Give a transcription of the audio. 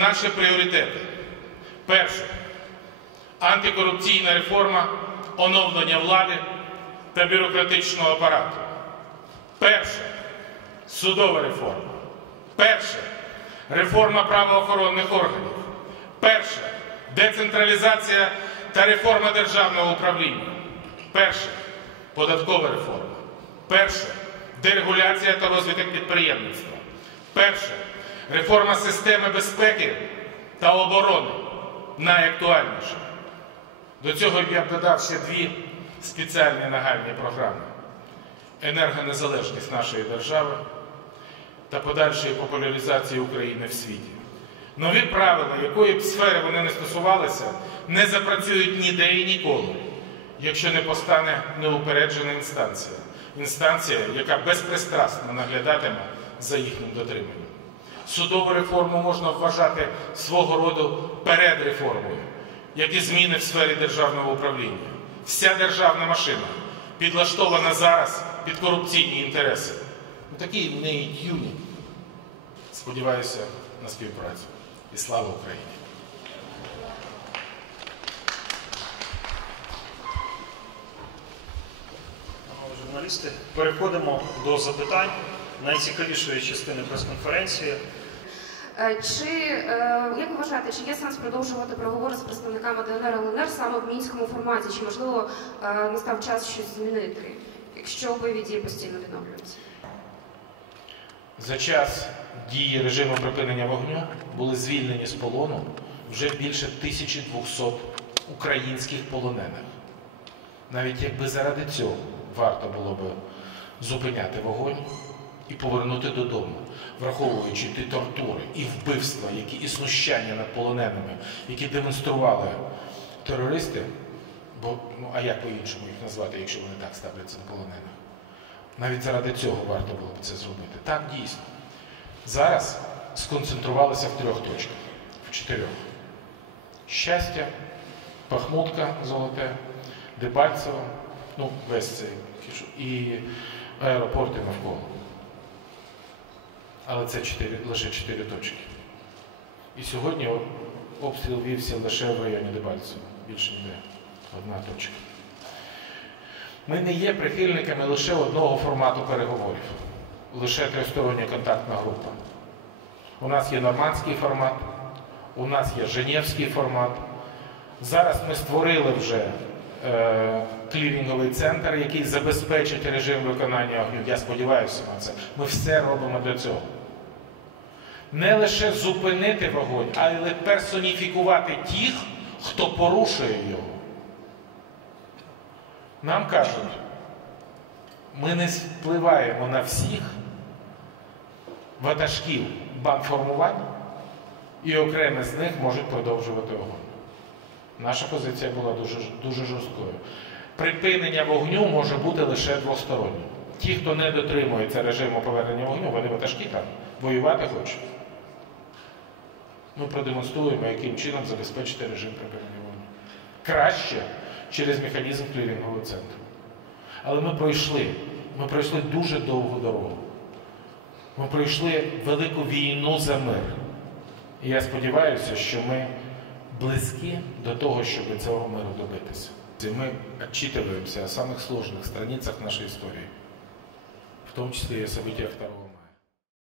Наші пріоритети. Перше антикорупційна реформа, оновлення влади та бюрократичного апарату. Перше судова реформа. Перше реформа правоохоронних органів. Перше децентралізація та реформа державного управління. Перше податкова реформа. Перше дерегуляція та розвиток підприємництва. Перше реформа системи безпеки та оборони. Найактуальніше. До цього я б додав ще дві спеціальні нагальні програми: енергонезалежність нашої держави та подальшої популяризації України в світі. Нові правила, якої б сфери вони не стосувалися, не запрацюють ніде і ніколи, якщо не постане неупереджена інстанція. Інстанція, яка безпристрасно наглядатиме за їхнім дотриманням. Судову реформу можна вважати свого роду передреформою, як і зміни в сфері державного управління. Вся державна машина підлаштована зараз під корупційні інтереси. Ну, Такі не юні. Сподіваюся на співпрацю. І слава Україні! Журналісти, переходимо до запитань найцікавішої частини прес-конференції. Е, Чи е, як ви вважаєте, чи є сенс продовжувати переговори з представниками ДНР ЛНР саме в мінському форматі? Чи можливо е, настав час щось змінити, якщо бойові дії постійно відновлюються? За час дії режиму припинення вогню були звільнені з полону вже більше 1200 українських полонених. Навіть якби заради цього варто було б зупиняти вогонь і повернути додому, враховуючи ті тортури і вбивства, які і знущання над полоненими, які демонстрували терористи, бо ну а як по-іншому їх назвати, якщо вони так ставляться до полонених? Навіть заради цього варто було б це зробити. Так, дійсно. Зараз сконцентрувалися в трьох точках, в чотирьох. Щастя, Пахмутка золоте, Дебальцево, ну, весь цей і аеропорти навколо. Але це чотири, лише чотири точки. І сьогодні обстріл вівся лише в районі Дебальцево. Більше ніде. Одна точка. Ми не є прихильниками лише одного формату переговорів, лише тристороння контактна група. У нас є нормандський формат, у нас є Женевський формат. Зараз ми створили вже е, клірінговий центр, який забезпечить режим виконання огню. Я сподіваюся на це. Ми все робимо для цього. Не лише зупинити вогонь, але персоніфікувати тих, хто порушує його. Нам кажуть, ми не впливаємо на всіх ватажків бандформувань, і окремі з них можуть продовжувати вогонь. Наша позиція була дуже, дуже жорсткою. Припинення вогню може бути лише двостороннім. Ті, хто не дотримується режиму повернення вогню, вони ватажки там воювати хочуть. Ми продемонструємо, яким чином забезпечити режим припинення вогню. Краще через механізм клірінгового центру. Але ми пройшли. Ми пройшли дуже довгу дорогу. Ми пройшли велику війну за мир. І я сподіваюся, що ми близькі до того, щоб цього миру добитися. І Ми отчитываемся о самых сложных страницах нашей истории, в том числе и о событиях Второго